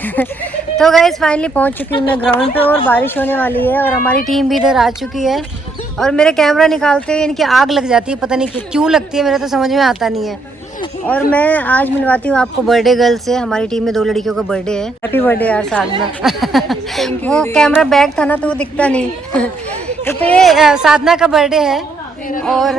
तो guys finally पहुंच चुकी हूँ मैं ग्राउंड पे और बारिश होने वाली है और हमारी टीम भी इधर आ चुकी है। और मेरे कैमरा निकालते हुए इनकी आग लग जाती है, पता नहीं क्यों लगती है, मेरे तो समझ में आता नहीं है। और मैं आज मिलवाती हूँ आपको बर्थडे गर्ल से। हमारी टीम में 2 लड़कियों का बर्थडे है। हैप्पी बर्थडे यार साधना। वो कैमरा बैग था ना तो वो दिखता नहीं। तो ये साधना का बर्थडे है और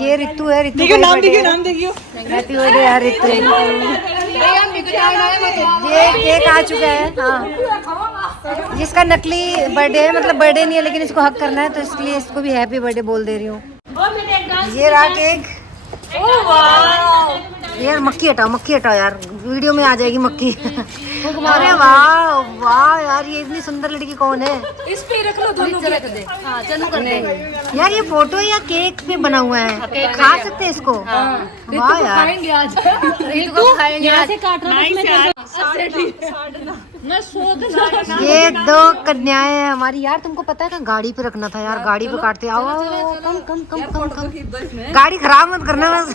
ये रितु है। रितु का नाम देखिए। हैप्पी बर्थडे यार रितु। ये केक आ चुका है। हाँ, जिसका नकली बर्थडे है, मतलब बर्थडे नहीं है लेकिन इसको हक करना है तो इसलिए इसको भी हैप्पी बर्थडे बोल दे रही हूँ। ये रहा केक। यार मक्खी हटाओ यार, वीडियो में आ जाएगी मक्खी। अरे वाह वाह यार, ये इतनी सुंदर लड़की कौन है? इस पे रख लो दोनों के। हाँ, चलो कर दे। यार ये फोटो या केक पे बना हुआ है, खा सकते हैं इसको? वाह यार, खाएंगे आज। तो खाएंगे आज। काट रहा ये 2 कन्याएं हैं हमारी। यार तुमको पता है गाड़ी पे रखना था यार, गाड़ी पे काटते। आओ कम गाड़ी खराब मत करना बस।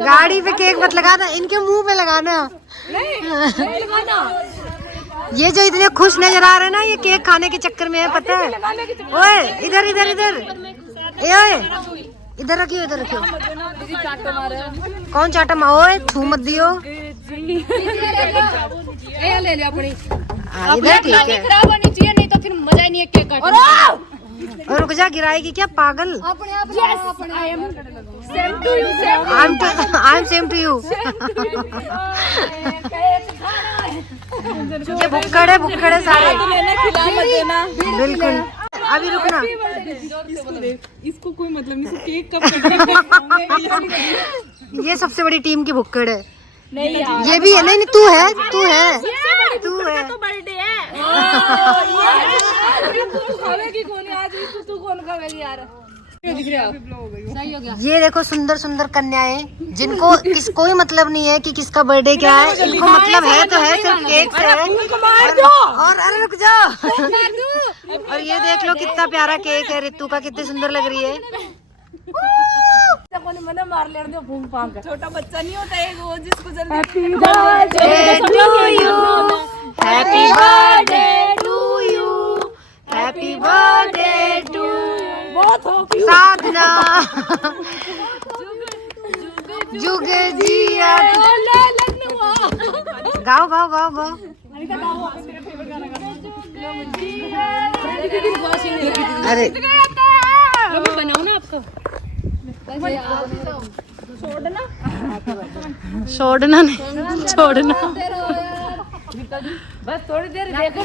गाड़ी पे केक मत लगाना, इनके मुंह पे लगाना। ये जो इतने खुश नजर आ रहे हैं ना, ये केक खाने के चक्कर में है, पता है? ओए इधर इधर रखियो। कौन चाटा ओए छू मत दियो। ले ले अपनी। इधर ठीक है। खराब होनी चाहिए, नहीं तो फिर मजा ही नहीं है केक काटने। और रुक जा, गिराएगी क्या पागल? I am same to you. I am same to you. ये भुक्कड़ है सारे। बिल्कुल। अभी रुकना, इसको कोई मतलब नहीं, केक कब ये सबसे बड़ी टीम की भुक्कड़ है। नहीं यार, ये भी है। नहीं तू है। तो बर्थडे है। तू खावेगी कौन आज? तू कौन खावेगी यार? सही हो गया। ये देखो सुंदर सुंदर कन्याएं, जिनको कोई मतलब नहीं है कि किसका बर्थडे क्या है। इनको मतलब है तो है, सिर्फ केक से है। और अरे रुक जाओ। और ये देख लो कितना प्यारा केक है रितु का, कितनी सुंदर लग रही है। मार लेने दो, भूम फांग। छोटा बच्चा नहीं होता है वो, जिसको जल्दी happy birthday to you, happy birthday to you, happy birthday to Sadhna. जुग जिया। गाओ। अरे बनाओ ना आपको। छोड़ना नहीं, छोड़ना। बस थोड़ी देर देखो।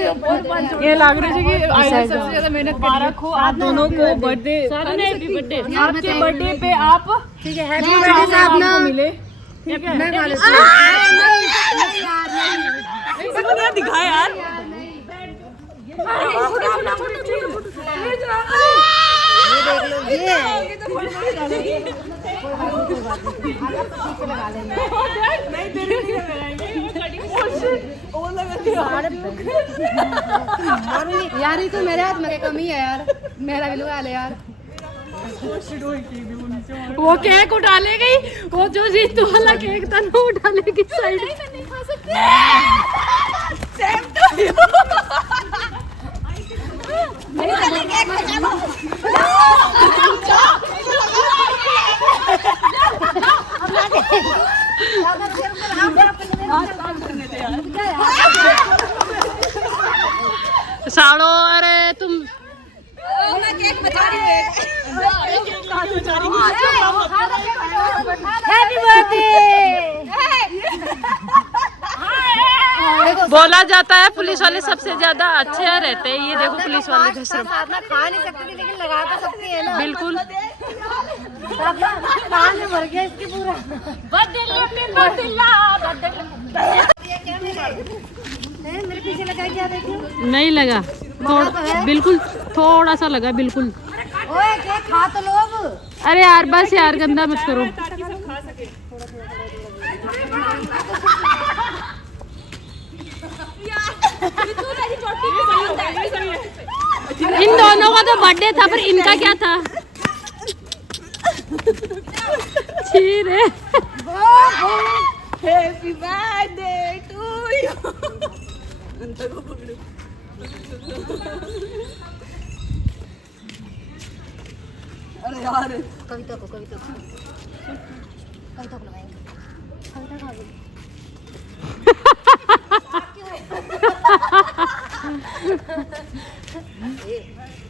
ये लग रही है कि सबसे ज्यादा मेहनत मुबारक हो आप दोनों को बर्थडे। Happy birthday. आपके बर्थडे पे आप ठीक है, हैप्पी बर्थडे साधना मिले। ठीक है, मैं खा लेती हूं। दिखा यार। ये देख लो, ये यार ये तो मेरे हाथ में कमी है यार, मेरा भी लगा ले यार। वो केक उठा ले गई, वो जो जीतू वाला केक था ना उठा लेगी साइड। नहीं खा सकते। Same to you. नहीं केक बचाओ। साड़ो। अरे तुम मैं केक बचा रही हूँ। Happy birthday. बोला जाता है पुलिस वाले सबसे ज्यादा अच्छे रहते हैं। ये देखो पुलिस वाले तो सब साधना खा नहीं सकती थी लेकिन लगा तो सकती है ना। बिल्कुल कान में भर गया इसके पूरा। मेरे पीछे लगा क्या देखो? नहीं लगा, थोड़ा बिल्कुल थोड़ा सा लगा बिल्कुल। ओए केक खा तो लो अब। अरे यार बस यार, गंदा मत करो। इन दोनों का तो बर्थडे था, पर इनका क्या था? छी रे। Birthday to you. अरे यार कविता को लगाएंगे। कविता खा गई।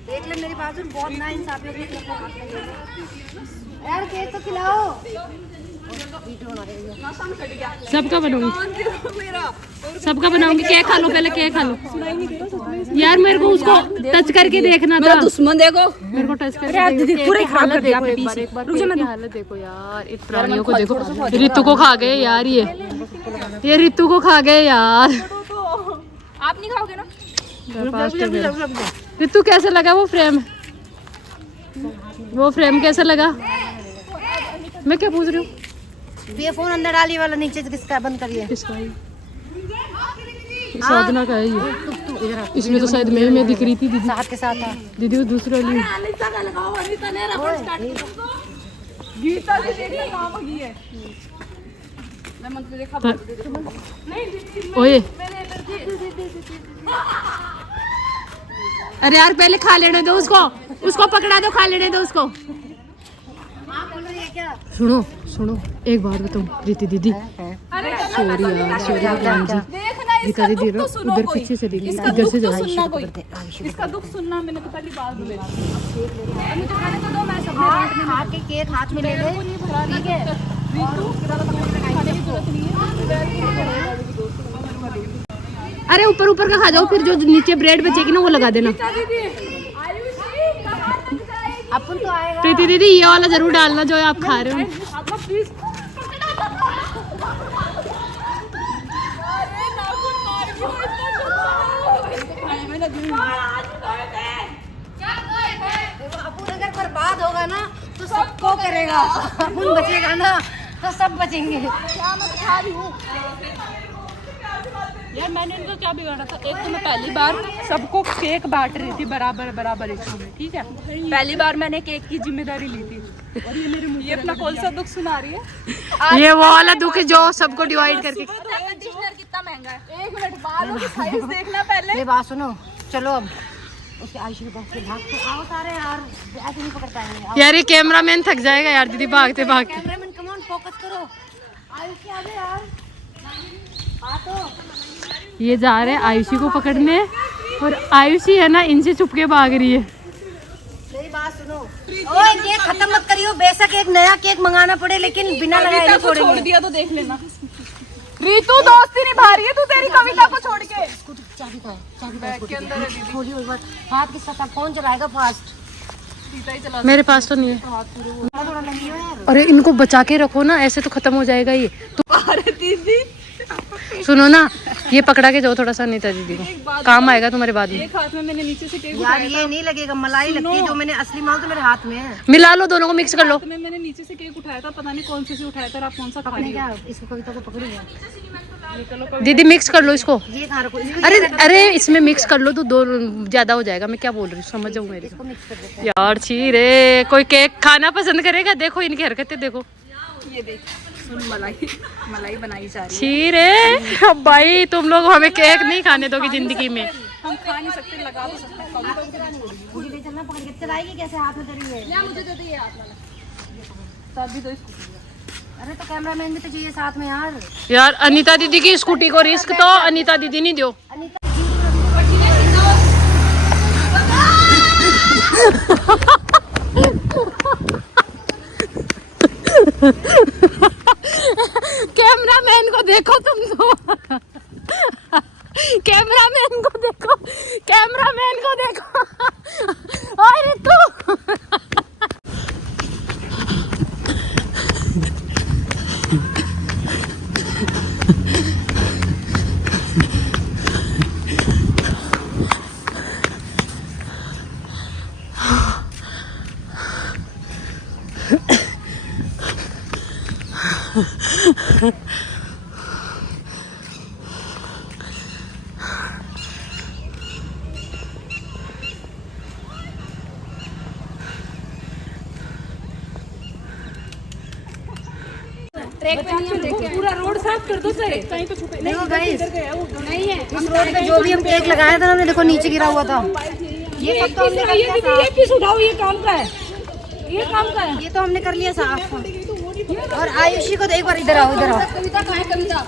देख ले मेरी बाजू बहुत ना इंसाफ है। यार केक तो खिलाओ। सबका बनाऊंगी, सबका बनाऊंगी। केक खा लो, पहले केक खा लो। यार मेरे को उसको टच करके देखना था। दुश्मन देखो, मेरे को टच करके पूरी हालत देखो एक बार। एक बार हालत देखो यार, इस प्राणियों को देखो। रितु को खा गए यार, ये रितु को खा गए यार। आप नहीं खाओगे ना? रितु कैसा लगा वो फ्रेम? वो फ्रेम कैसा लगा? मैं क्या पूछ रही हूँ? ये फोन अंदर डाली वाला नीचे से किसका बंद करिए। किसका है? साधना का है ये। इसमें तो शायद मैं दिख रही थी दीदी। साथ के साथ था। दीदी वो दूसरा ली। गीता जी देखना नाम की है। मैं मंत्र देखा ओए अरे यार पहले खा लेने दो उसको, उसको पकड़ा दो, खा लेने दो उसको। सुनो सुनो एक बात बताऊं प्रीति दीदी, सॉरी यार, सॉरी भगवान जी। गीता दीदी उधर पीछे से देखिए, इधर से जाओ। इसका दुख सुनना मैंने तो पहली बार बोला। मुझे खाने तो दो, मैं सब खा के केक हाथ में ले ले। ठीक है। अरे ऊपर ऊपर का खा जाओ, फिर जो नीचे ब्रेड बचेगी ना वो लगा देना। अपन तो आएगा। प्रीति दीदी ये वाला जरूर डालना जो आप खा रहे हो। अपन अगर बर्बाद होगा ना तो सबको करेगा, अपन बचेगा ना तो सब बचेंगे। क्या मैं खा रही हूँ यार? मैंने इनको क्या बिगाड़ा था? एक तो मैं पहली बार सबको केक बांट रही थी बराबर बराबर हिस्सों में, ठीक है? पहली बार मैंने केक की जिम्मेदारी ली थी और ये मेरे मुंह ये अपना कौन सा दुख सुना रही है? ये वो वाला दुख है जो सबको डिवाइड करके। कंडीशनर कितना महंगा है? एक मिनट, बालों की साइज देखना पहले। ये बात सुनो, चलो अब उसके आयुषी के पास से भाग के आओ सारे यार, ऐसे नहीं पकड़ पाएंगे। यार ये कैमरामैन थक जाएगा यार दीदी भागते भागते। कैमरामैन कम ऑन फोकस करो। आयुषी आ गए यार, आ तो। ये जा रहे हैं आयुषी को पकड़ने, और आयुषी है ना इनसे छुपके भाग रही है। मेरी बात सुनो, ओए केक खत्म मत करियो, बेशक एक नया केक मंगाना पड़े लेकिन बिना लगाए नहीं छोड़ छोड़ेंगे। दिया तो देख लेना। रीतू दोस्ती निभा रही है तू तेरी कविता को छोड़ के। चाबी का है, चाबी का है। खोलियो एक बार। हाथ किसका था? कौन चलाएगा फास्ट? मेरे पास तो नहीं है। थोड़ा लगी हो यार। अरे इनको बचा के रखो ना, ऐसे तो खत्म हो जाएगा ये तो। अरे दीदी सुनो ना, ये पकड़ा के जाओ थोड़ा सा नीता दीदी को, काम आएगा तुम्हारे बाद में। एक हाथ में मैंने नीचे से केक यार ये नहीं लगेगा, मलाई लगती है जो मैंने असली माल तो मेरे हाथ में है। मिला लो दोनों को, मिक्स कर लो। में मैंने नीचे से केक उठाया था, पता नहीं कौन से उठाया था और आप कौन सा खा रही हो? क्या इसको कविता को पकड़िए। दीदी मिक्स कर लो इसको। ये कहाँ रखो, इसको अरे अरे इसमें मिक्स कर लो तो दो ज्यादा हो जाएगा। मैं क्या बोल रही हूँ समझ जाऊँ मेरे को। मिक्स कर देते यार छी रे, कोई केक खाना पसंद करेगा? देखो इनकी हरकतें देखो। ये देख, सुन मलाई मलाई बनाई जा रही है। छी रे, अब भाई तुम लोग हमें केक नहीं खाने दोगे जिंदगी में। हम खा नहीं सकते, लगा तो सकते हैं। मुझे ले चलना पकड़ के, चलाएगी कैसे? हाथ में धरी है। मुझे दे दिए हाथ वाला तभी तो इसको। अरे तो कैमरामैन भी तो चाहिए साथ में यार। यार अनीता दीदी की स्कूटी को रिस्क तो अनीता दीदी नहीं दो। कैमरामैन को देखो तुम तो, कैमरामैन को देखो, कैमरामैन को देखो। अरे तू पूरा रोड साफ कर दो सर, कहीं तो छुपे देखो गाइस, नहीं है। इस रोड पे जो भी हम केक लगाया था हमने, देखो नीचे गिरा हुआ था। ये सब तो हमने कर लिया ये साफ। पीस उठाओ, ये काम का है, ये काम का है। ये तो हमने कर लिया साफ। और आयुषी को तो एक बार इधर आओ, इधर आओ। कविता कहाँ है कविता?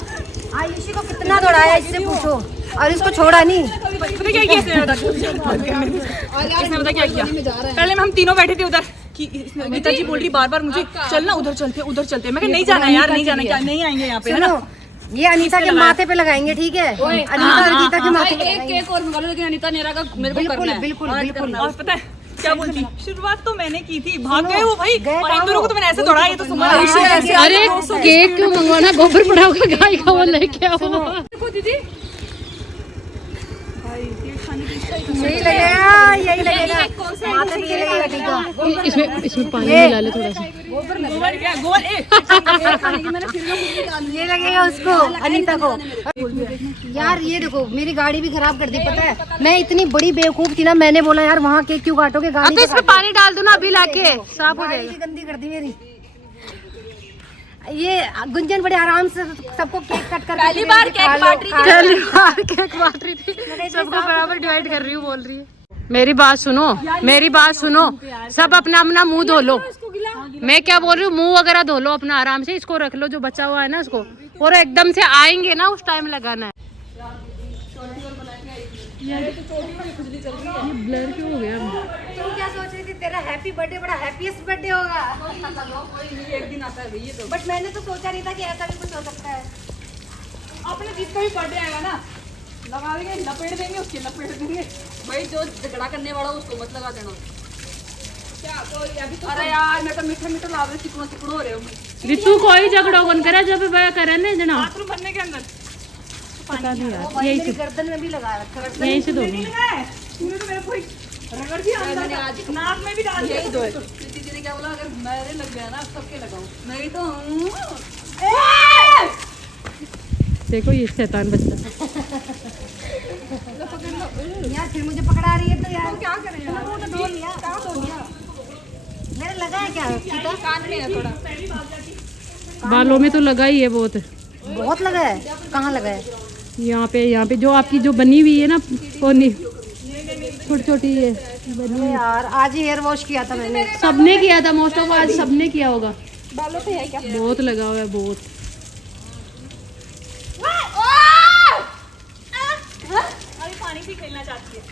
आयुषी को कितना दौड़ाया, इससे पूछो, और इसको छोड़ा नहीं। पता क्या किया इसने बता क्या किया? पहले हम तीनों बैठे थे उधर कि गीता जी बोल रही बार बार मुझे चलना, उधर चलते उधर चलते। मैं नहीं जाना यार, नहीं जाना, क्या नहीं आएंगे यहाँ पे, है ना। सुनो, ये अनीता के माथे पे लगाएंगे, ठीक है? अनीता और गीता के माथे पे लगाएंगे। केक और मंगा लो, लेकिन अनीता नेरा का मेरे को बिल्कुल करना है। बिल्कुल बिल्कुल। और पता है क्या बोलती, शुरुआत तो मैंने की थी, भाग गए वो भाई, और इन दोनों को तो मैंने ऐसे दौड़ा, ये तो सुमा। अरे केक क्यों मंगवाना, गोबर पड़ा होगा गाय का, वो लेके आओ। देखो दीदी, यही लगेगा, यही लगेगा, माथे पे ये लगेगा टीका। इसमें पानी मिला ले थोड़ा सा। गोबर क्या गोबर, ये लगेगा उसको, अनीता को। यार ये देखो, मेरी गाड़ी भी खराब कर दी, पता है? मैं इतनी बड़ी बेवकूफ थी ना, मैंने बोला यार वहाँ केक क्यों काटोगे, गाड़ी तो इसमें पानी डाल दो ना अभी लाके, साफ हो गाड़ी जाएगा। भी गंदी कर दी मेरी। ये गुंजन बड़े आराम से सबको केक कट कर पहली बार केक बांट रही थी। पहली बार केक बांट रही थी, सबको बराबर डिवाइड कर रही हूँ, बोल रही है। मेरी बात सुनो, मेरी बात सुनो, सब अपना अपना मुंह धो लो। मैं क्या बोल रही हूँ, मुंह वगैरह धो लो अपना आराम से, इसको रख लो जो बचा हुआ है ना उसको, और एकदम से आएंगे ना उस टाइम लगाना है। ब्लर क्यों हो गया? तुम क्या सोच रही थी, तेरा हैप्पी बर्थडे बड़ा हैप्पीएस्ट बर्थडे होगा? एक दिन आता है ये तो। बट मैंने तो सोचा नहीं था कि ऐसा भी कुछ हो सकता है। अपने जिसका भी बर्थडे आएगा ना, लगा देंगे, लपेट देंगे उसके, लपेट देंगे भाई। जो झगड़ा करने वाला उसको मत लगा देना। क्या कोई अभी तो, अरे यार मैं तो मीठा मीठा लावे, चिकनो चिकनो हो रहे हो। ऋतु कोई झगड़ा कौन करे जब भैया करे ना जना, बाथरूम भरने के अंदर पता नहीं यार। भाई मेरी गर्दन में भी लगा रखा है। यहीं से धो लो। तूने तो मेरे को रगड़ दिया, मैंने आज नाक में भी डाल दिया। यही दो है। दीदी ने क्या बोला, अगर मेरे लग गया ना सबके लगाओ, नहीं तो देखो ये शैतान बच्चा। यार फिर मुझे पकड़ा रही है तो यार क्या करें यार, वो तो धो लिया, कहाँ धो लिया? मेरे लगा है क्या? कान में है थोड़ा। बालों में तो लगा ही है बहुत, बहुत लगा है। कहाँ लगा है? यहाँ पे जो आपकी जो बनी हुई है ना, वो छोटी छोटी है बनी हुई। यार आज ही हेयर वॉश किया था मैंने। सबने किया था, मोस्ट ऑफ आज सबने किया होगा। बालों पे है क्या? बहुत लगा हुआ है बहुत। अभी पानी से खेलना चाहती है।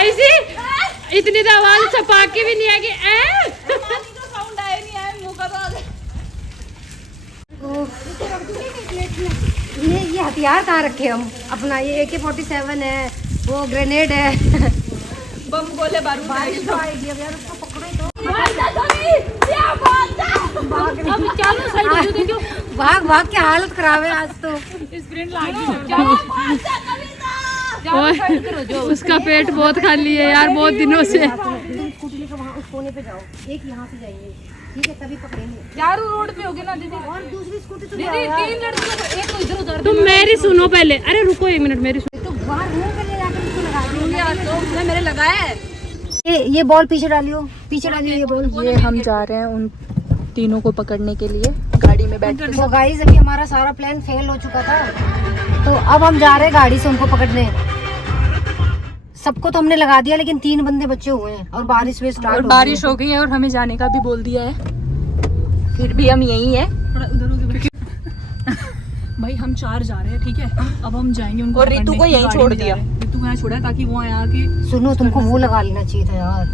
ऐसी इतनी तो आवाज छपा के भी नहीं आएगी। पानी का साउंड आया नहीं, आया मुंह का तो आ गया। ये हथियार कहाँ रखे हम अपना? ये AK-47 है, वो ग्रेनेड है। बम गोले बारूद बारिश तो आएगी अब यार, उसको पकड़ो तो। अब चलो साइड देखो, भाग भाग के हालत खराब है आज तो। उसका पेट बहुत खाली है यार बहुत दिनों से। स्कूटी लेकर वहाँ उस कोने पे जाओ, एक यहाँ से जाइए, ठीक है? तभी पकड़ेंगे। यार रोड पे होगे ना दीदी। और दूसरी स्कूटी तो दीदी तीन लड़कियों, एक तो इधर उधर। तुम मेरी सुनो पहले, अरे रुको एक मिनट मेरी सुनो। तो बाहर मुंह पे ले जाकर इसको लगा दूंगी। यार तो मैं मेरे लगाया है। ये बॉल पीछे डालियो, पीछे डालियो ये बॉल। ये हम जा रहे हैं उन तीनों को पकड़ने के लिए, गाड़ी में बैठ के। तो गाइस अभी हमारा सारा प्लान फेल हो चुका था, तो अब हम जा रहे हैं गाड़ी से उनको पकड़ने। सबको तो हमने लगा दिया, लेकिन 3 बंदे बचे हुए हैं और बारिश में स्टार्ट बारिश हो गई है और हमें जाने का भी बोल दिया है, फिर भी हम यहीं है। भाई हम 4 जा रहे हैं, ठीक है? अब हम जाएंगे उनको, और रितु को यहीं छोड़ दिया। रितु को यहाँ छोड़ा है ताकि वो यहाँ आके। सुनो, तुमको वो लगा लेना चाहिए था यार।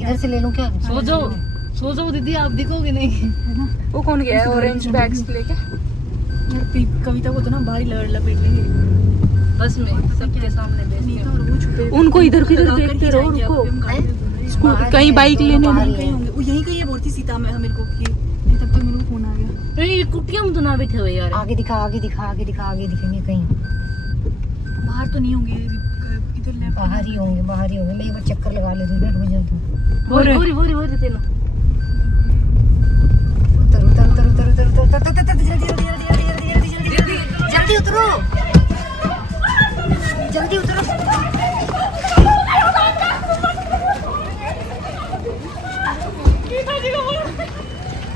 इधर से ले लूं क्या? सो जाओ दीदी, आप दिखोगे नहीं है ना। वो कौन गया है ऑरेंज बैग्स लेके? कविता को तो ना बाहर लपेट लेंगे बस में, सबके सामने बेच। उनको इधर किधर देखते रहो, रुको कहीं बाइक लेने नहीं होंगे। वो यहीं कहीं बोलती सीता में मेरे को कि तब तक मेरे को फोन आ गया। ये कुटिया में तो ना बैठे हुए यार। आगे दिखा, आगे दिखा, आगे दिखा, आगे दिखेंगे कहीं। बाहर तो नहीं होंगे, इधर लेफ्ट। बाहर ही होंगे, बाहर ही होंगे। मैं एक बार चक्कर लगा लेती हूँ, बैठ बजा तू। बोरी तेलो। जल्दी उतरो, जल्दी उतरो।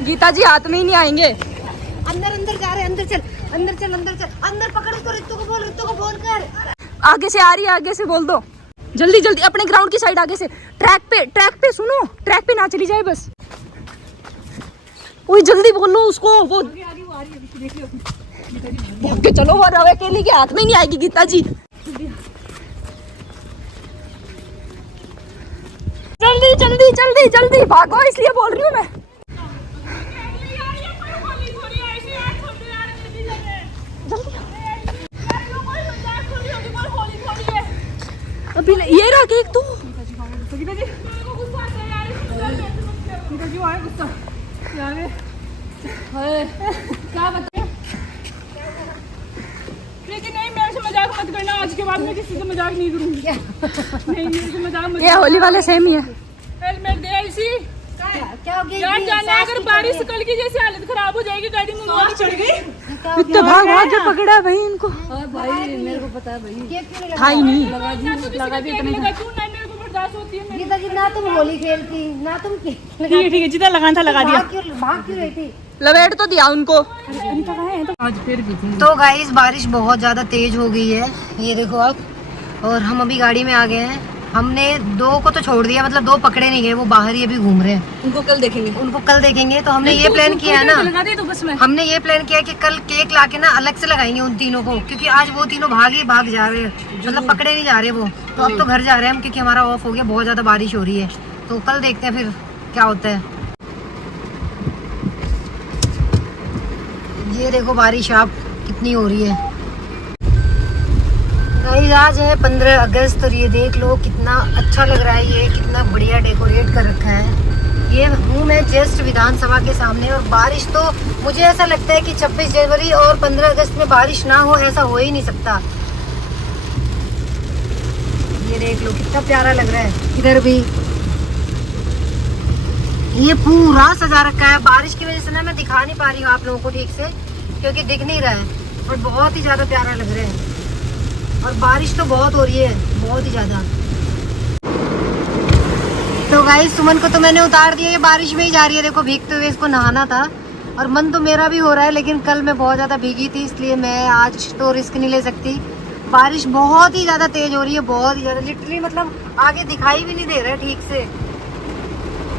गीता जी हाथ में ही नहीं आएंगे। अंदर अंदर जा रहे हैं, अंदर चल, अंदर चल, अंदर चल, अंदर पकड़ इसको, रित्तू को बोल कर। आगे से आ रही है, आगे से बोल दो जल्दी जल्दी, अपने ग्राउंड की साइड आगे से। ट्रैक पे सुनो, ट्रैक पे ना चली जाए बस। ओए जल्दी बोलो उसको, वो आगे चलो, वो रवे अकेली के हाथ में ही नहीं आएगी गीता जी। जल्दी जल्दी जल्दी जल्दी भागो, इसलिए बोल रही हूँ मैं। अभी ये रहा केक तू। क्या बता, लेकिन नहीं, मेरे से मजाक मत करना, आज के बाद मैं किसी से मजाक नहीं करूंगी। नहीं, मेरे से मजाक मत। ये होली वाले सेम ही है। हेलमेट दे ऐसी क्या हो गया? यार जाना है, अगर बारिश कल की जैसी हालत खराब हो जाएगी, गाड़ी में मार चढ़ गई। इतना भाग भाग के पकड़ा है भाई इनको। भाई मेरे को पता है भाई, था ही नहीं। लगा दी इतने। गीता जी ना तुम होली खेलती, ना तुम ठीक है, जितना लगाना था लगा दिया। भाग क्यों रही थी? लपेट तो दिया उनको। आज फिर भी तो गाइस बारिश बहुत ज़्यादा तेज हो गई है, ये देखो आप। और हम अभी गाड़ी में आ गए हैं। हमने 2 को तो छोड़ दिया, मतलब 2 पकड़े नहीं गए, वो बाहर ही अभी घूम रहे हैं। उनको कल देखेंगे, उनको कल देखेंगे। तो हमने ये प्लान किया है ना, लगा दिया तो बस में। हमने ये प्लान किया कि कल केक लाके ना अलग से लगाएंगे उन तीनों को, क्योंकि आज वो तीनों भाग जा रहे हैं, मतलब पकड़े नहीं जा रहे वो। तो अब तो घर जा रहे हैं हम, क्योंकि हमारा ऑफ हो गया, बहुत ज़्यादा बारिश हो रही है। तो कल देखते हैं फिर क्या होता है। ये देखो बारिश आप कितनी हो रही है। गाइस आज है 15 अगस्त और ये देख लो कितना अच्छा लग रहा है, ये कितना बढ़िया डेकोरेट कर रखा है। ये हूँ मैं जस्ट विधानसभा के सामने, और बारिश तो मुझे ऐसा लगता है कि 26 जनवरी और 15 अगस्त में बारिश ना हो, ऐसा हो ही नहीं सकता। ये देख लो कितना प्यारा लग रहा है। इधर भी ये पूरा सजा रखा है। बारिश की वजह से ना मैं दिखा नहीं पा रही हूँ आप लोगों को ठीक से, क्योंकि दिख नहीं रहा है, और बहुत ही ज़्यादा प्यारा लग रहा है। और बारिश तो बहुत हो रही है, बहुत ही ज़्यादा। तो गाइस सुमन को तो मैंने उतार दिया, ये बारिश में ही जा रही है, देखो भीगते हुए। इसको नहाना था, और मन तो मेरा भी हो रहा है, लेकिन कल मैं बहुत ज़्यादा भीगी थी, इसलिए मैं आज तो रिस्क नहीं ले सकती। बारिश बहुत ही ज़्यादा तेज़ हो रही है, बहुत ही ज़्यादा, लिटरली मतलब आगे दिखाई भी नहीं दे रहा है ठीक से।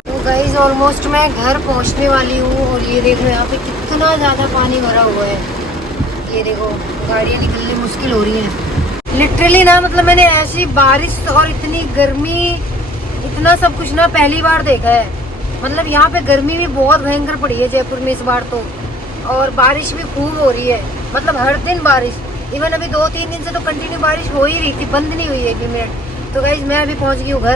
तो गाइस ऑलमोस्ट मैं घर पहुंचने वाली हूँ, और ये देखो यहाँ पे कितना ज़्यादा पानी भरा हुआ है। ये देखो गाड़ियाँ निकलनी मुश्किल हो रही हैं लिटरली ना, मतलब मैंने ऐसी बारिश और इतनी गर्मी, इतना सब कुछ ना पहली बार देखा है। मतलब यहाँ पे गर्मी भी बहुत भयंकर पड़ी है जयपुर में इस बार तो, और बारिश भी खूब हो रही है, मतलब हर दिन बारिश। इवन अभी 2-3 दिन से तो कंटिन्यू बारिश हो ही रही थी, बंद नहीं हुई है 1 मिनट। तो गाइस मैं अभी पहुँच गई हूँ घर।